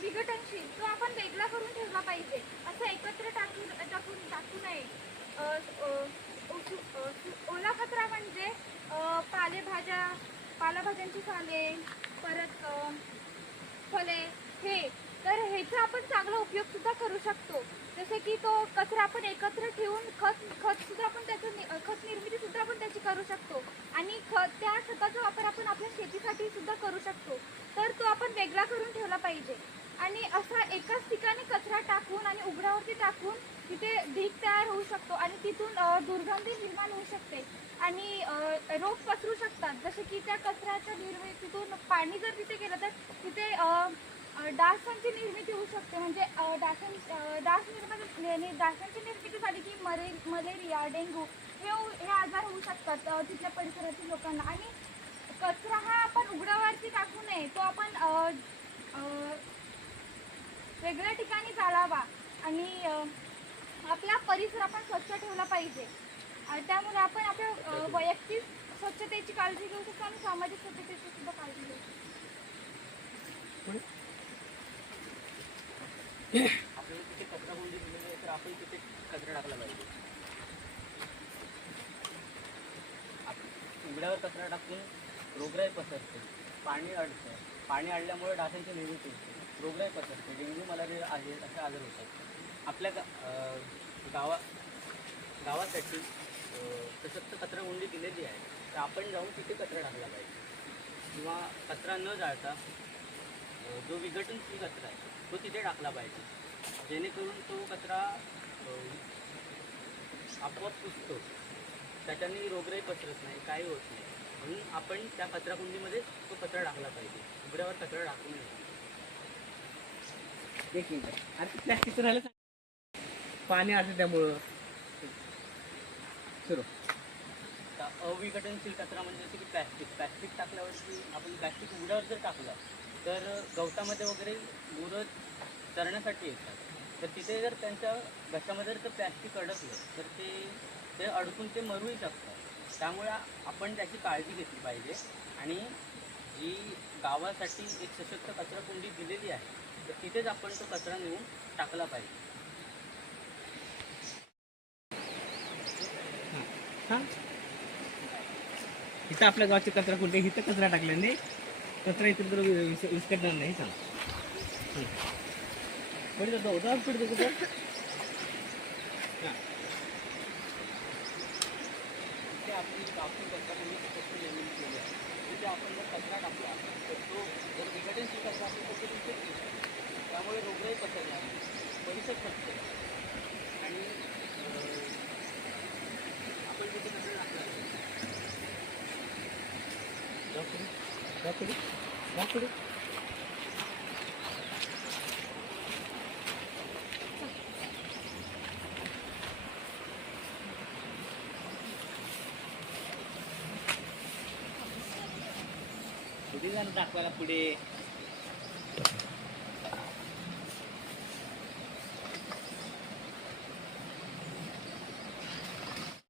विघटनशील तो आपण वेगळा करून ठेवला पाहिजे. असं एकत्र टाकू नये. ओला कचरा म्हणजे पालेभाज्यांची साले, परत फळे हे. तर ह्याचा आपण चांगला उपयोग सुद्धा करू शकतो. जसे की तो कचरा आपण एकत्र ठेवून खत सुद्धा आपण खत निर्मिती सुद्धा आपण त्याची करू शकतो. आणि त्या खताचा वापर आपण आपल्या शेतीसाठी सुद्धा करू शकतो. तर तो आपण वेगळा करून ठेवला पाहिजे. आणि असा एकाच ठिकाणी कचरा टाकून आणि उघड्यावरती टाकून तिथे ढीग तयार होऊ शकतो आणि तिथून दुर्गंधी निर्माण होऊ शकते आणि रोग पसरू शकतात. जसे की त्या कचऱ्याच्या निर्मितीतून पाणी जर तिथे गेलं तर तिथे डासांची निर्मिती होऊ शकते. म्हणजे डासांची निर्मिती झाली की मलेरिया, डेंग्यू हे आजार होऊ शकतात तिथल्या परिसरातील लोकांना. आणि कचरा हा आपण उघड्यावरती टाकू नये. तो आपण वेगळ्या ठिकाणी जाळावा आणि आपला परिसर आपण स्वच्छ ठेवला पाहिजे. आणि त्यामुळे आपण आपल्या वैयक्तिक स्वच्छतेची काळजी घेऊ शकतो आणि सामाजिक स्वच्छतेची सुद्धा काळजी घेऊ शकतो. आपल्याला तिथे कचरा कोंडी दिलेली आहे तर आपण तिथे कचरा टाकला पाहिजे. उघड्यावर कचरा टाकून रोगराई पसरते, पाणी अडतं. पाणी अडल्यामुळे डासांची निर्मिती होते, रोगराई पसरते, डेंग्यू, मलेरिया आहे असे आजार होतात. आपल्या गावासाठी सशक्त कचरा कोंडी दिलेली आहे तर आपण जाऊन तिथे कचरा टाकला पाहिजे. किंवा कचरा न जाळता जो विघटनशील कचरा आहे तो तिथे टाकला पाहिजे, जेणेकरून तो कचरा आपोआप कुजतो, त्याच्याने रोगराई पसरत नाही, काही होत नाही. म्हणून आपण त्या कचराकुंडीमध्ये तो कचरा टाकला पाहिजे, उघड्यावर कचरा टाकू नये. एक मिनिट, अरे प्लॅस्टिकचं राहिलं पाणी आलं त्यामुळं सुरू. अविघटनशील कचरा म्हणजे जसं की प्लॅस्टिक टाकल्यावरती आपण प्लॅस्टिक उघड्यावर जर टाकलं तर गवतामध्ये वगैरे गुरं चरण्यासाठी येतात. तर तिथे जर त्यांच्या घशामध्ये जर प्लॅस्टिक अडकलं तर ते अडकून ते मरूही शकतात. त्यामुळे आपण त्याची काळजी घेतली पाहिजे. आणि जी गावासाठी एक सशक्त कचराकुंडी दिलेली आहे तर तिथेच आपण तो कचरा नेऊन टाकला पाहिजे. हां, इथं आपल्या गावची कचरा कुठे, इथं कचरा टाकला नाही, कचरा इथं तर विस्कटणार नाही. सांग पुढे जातो होता पुढे जातो. हां, तिथे आपली गावची कचराकुंडी स्वच्छ निर्मिती केली आहे. तिथे आपण जर कचरा टाकला तर तो जर विघटनशील कचरा असेल तर तो तिथेच येतो. त्यामुळे रोगराई पसरणार नाही, परिसर स्वच्छ राहतो. आणि आपण तिथे कचरा टाकला पुढे दाखवायला पुढे